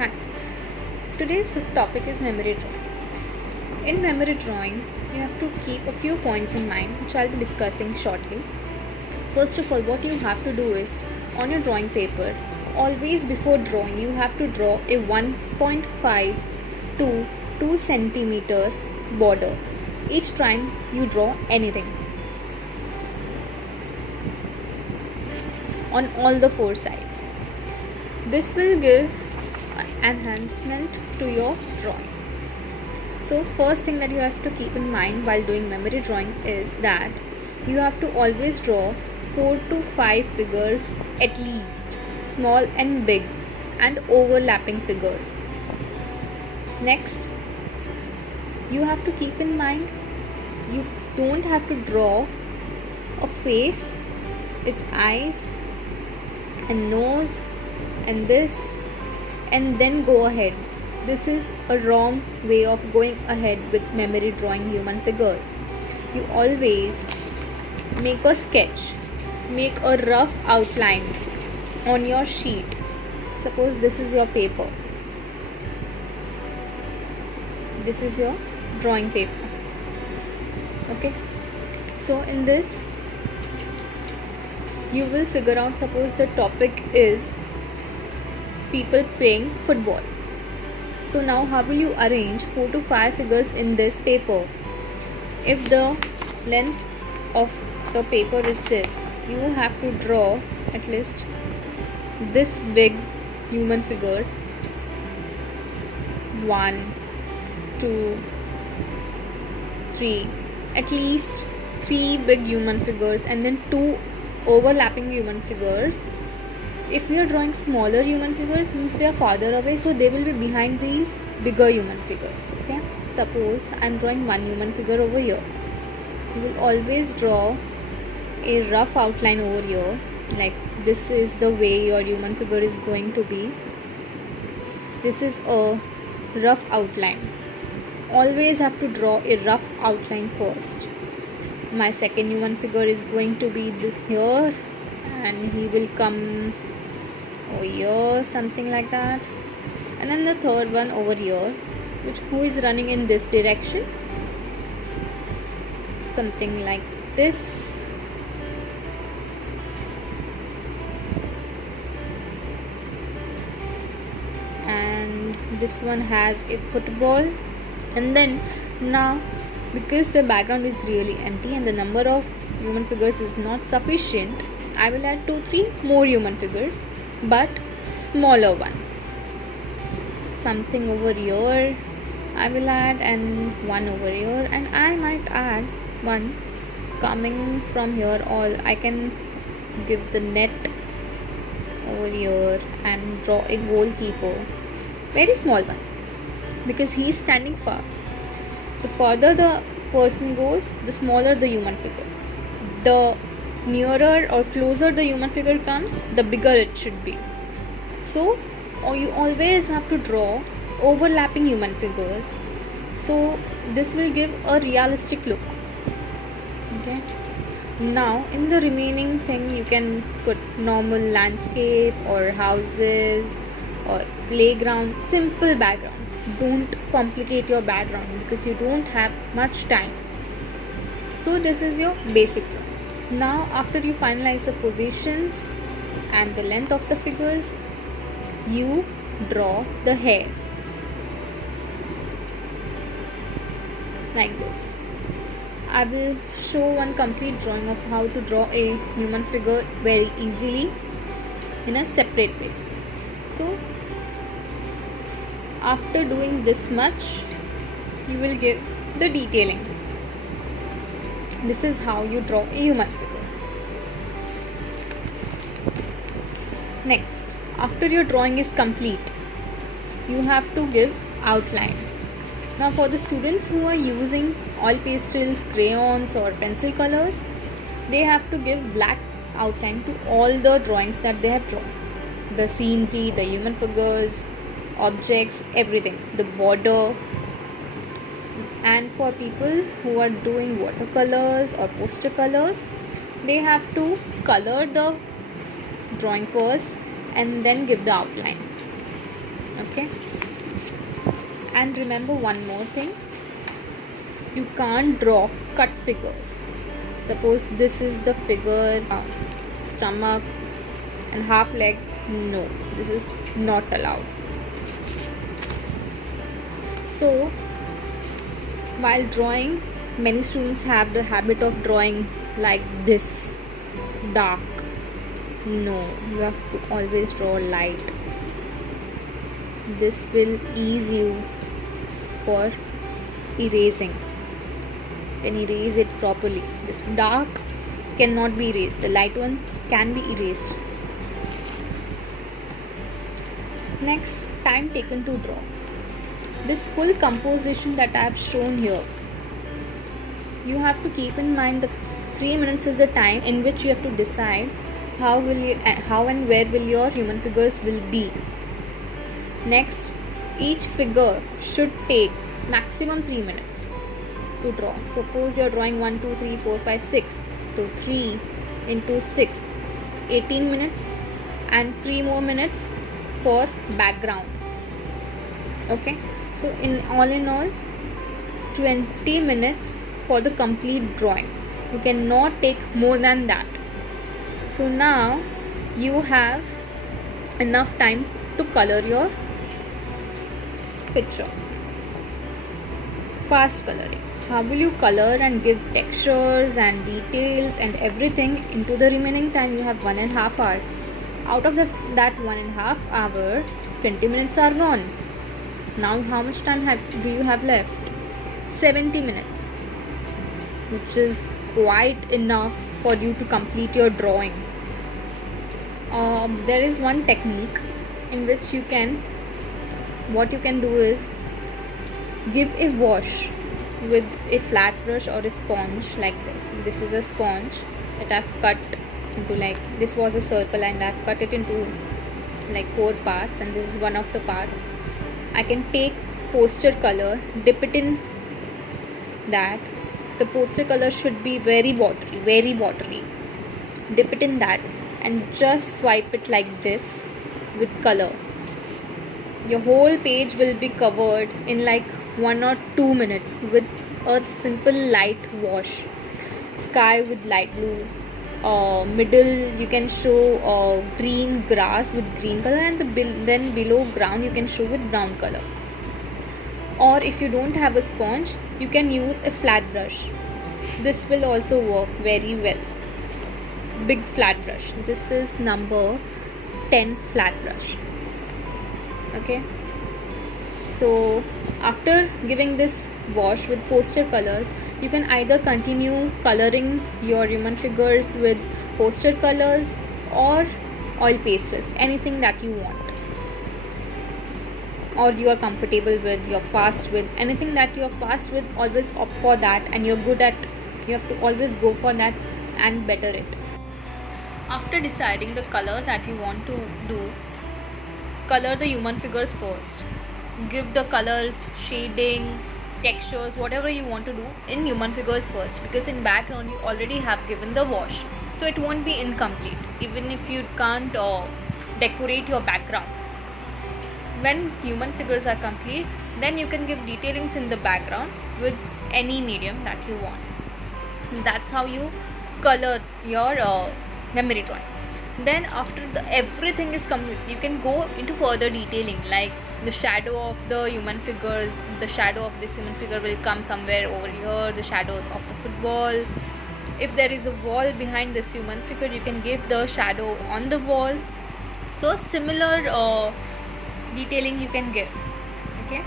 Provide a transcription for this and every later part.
Hi. Today's topic is memory drawing. In memory drawing, you have to keep a few points in mind, which I'll be discussing shortly. First of all, what you have to do is on your drawing paper, always before drawing, you have to draw a 1.5 to 2 centimeter border each time you draw anything on all the four sides. This will give enhancement to your drawing. So first thing that you have to keep in mind while doing memory drawing is that you have to always draw 4 to 5 figures at least, small and big, and overlapping figures. Next, you have to keep in mind you don't have to draw a face, its eyes and nose and this and then go ahead. This is a wrong way of going ahead with memory drawing human figures. You always make a sketch, make a rough outline on your sheet. Suppose this is your paper. This is your drawing paper. Okay. So in this, you will figure out, suppose the topic is people playing football. So now how will you arrange 4 to 5 figures in this paper? If the length of the paper is this, you have to draw at least this big human figures. 1, 2, 3, at least 3 big human figures and then 2 overlapping human figures. If you are drawing smaller human figures, means they are farther away, so they will be behind these bigger human figures. Okay, suppose I am drawing one human figure over here. You will always draw a rough outline over here, like this is the way your human figure is going to be. This is a rough outline. Always have to draw a rough outline first. My second human figure is going to be this here, and he will come over here, something like that, and then the third one over here, who is running in this direction, something like this. And this one has a football. And then now, because the background is really empty and the number of human figures is not sufficient, I will add 2-3 more human figures, but smaller one. Something over here I will add, and one over here, and I might add one coming from here, or I can give the net over here and draw a goalkeeper, very small one, because he is standing far. The farther the person goes, the smaller the human figure. The nearer or closer the human figure comes, the bigger it should be. So you always have to draw overlapping human figures, so this will give a realistic look. Okay, now in the remaining thing you can put normal landscape or houses or playground, simple background. Don't complicate your background because you don't have much time. So this is your basic one. Now after you finalize the positions and the length of the figures, you draw the hair like this. I will show one complete drawing of how to draw a human figure very easily in a separate way. So after doing this much, you will give the detailing. This is how you draw a human figure. Next, after your drawing is complete, you have to give outline. Now for the students who are using oil pastels, crayons or pencil colors, they have to give black outline to all the drawings that they have drawn. The scenery, the human figures, objects, everything, the border. And for people who are doing watercolors or poster colors, they have to color the drawing first and then give the outline. Okay, and remember one more thing, you can't draw cut figures. Suppose this is the figure, stomach and half leg. No, this is not allowed. So while drawing, many students have the habit of drawing like this, dark. No, you have to always draw light. This will ease you for erasing. You can erase it properly. This dark cannot be erased. The light one can be erased. Next, time taken to draw. This full composition that I have shown here, you have to keep in mind that 3 minutes is the time in which you have to decide how and where will your human figures will be. Next, each figure should take maximum 3 minutes to draw. Suppose you are drawing 1, 2, 3, 4, 5, 6. So 3 into 6, 18 minutes, and 3 more minutes for background. Okay, so in all 20 minutes for the complete drawing. You cannot take more than that. So now you have enough time to color your picture. Fast coloring. How will you color and give textures and details and everything into the remaining time? You have 1.5 hours. Out of that 1.5 hour, 20 minutes are gone. Now how much time do you have left? 70 minutes, which is quite enough for you to complete your drawing. There is one technique in which what you can do is give a wash with a flat brush or a sponge like this. This is a sponge that I've cut into, like, this was a circle and I've cut it into like 4 parts, and this is one of the parts. I can take poster color, dip it in that. The poster color should be very watery. Dip it in that and just swipe it like this with color. Your whole page will be covered in like 1 or 2 minutes with a simple light wash. Sky with light blue. Middle you can show green grass with green color, and then below ground you can show with brown color. Or if you don't have a sponge, you can use a flat brush. This will also work very well. Big flat brush. This is number 10 flat brush. Okay, so after giving this wash with poster colors, you can either continue coloring your human figures with poster colors or oil pastels, anything that you want, or you are comfortable with, you're fast with, anything that you're fast with, always opt for that, and you're good at, you have to always go for that and better it. After deciding the color that you want to do, color the human figures first. Give the colors, shading, textures, whatever you want to do in human figures first, because in background you already have given the wash, so it won't be incomplete even if you can't decorate your background. When human figures are complete, then you can give detailings in the background with any medium that you want. That's how you color your memory drawing. Then after everything is complete, you can go into further detailing, like the shadow of the human figures. The shadow of this human figure will come somewhere over here. The shadow of the football. If there is a wall behind this human figure, you can give the shadow on the wall. So similar detailing you can give. Okay,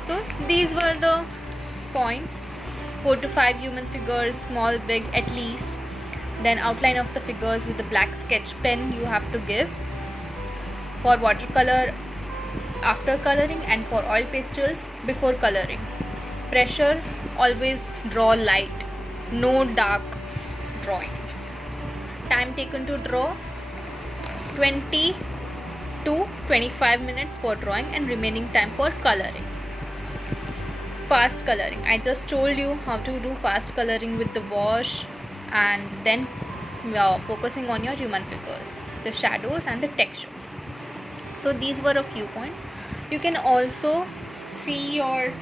so these were the points. 4 to 5 human figures, small, big, at least. Then outline of the figures with the black sketch pen you have to give. For watercolor after coloring, and for oil pastels before coloring. Pressure, always draw light, no dark drawing. Time taken to draw, 20 to 25 minutes for drawing, and remaining time for coloring. Fast coloring, I just told you how to do fast coloring with the wash, and then focusing on your human figures, the shadows and the texture. So these were a few points. You can also see your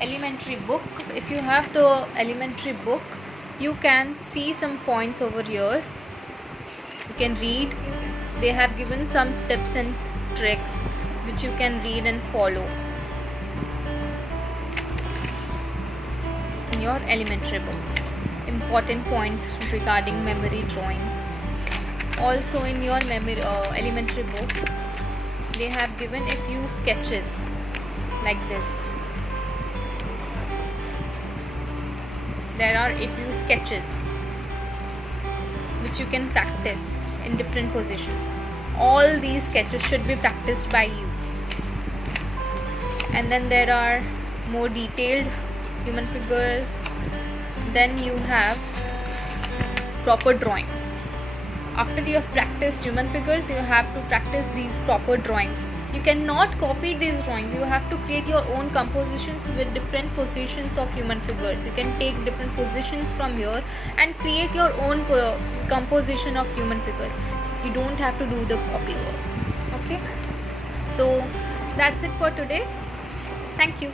elementary book. If you have the elementary book, you can see some points over here. You can read. They have given some tips and tricks which you can read and follow in your elementary book. Important points regarding memory drawing. Also in your elementary book, they have given a few sketches like this. There are a few sketches which you can practice in different positions. All these sketches should be practiced by you. And then there are more detailed human figures. Then you have proper drawings. After you have practiced human figures, you have to practice these proper drawings. You cannot copy these drawings. You have to create your own compositions with different positions of human figures. You can take different positions from here and create your own composition of human figures. You don't have to do the copy work. Okay, so that's it for today. Thank you.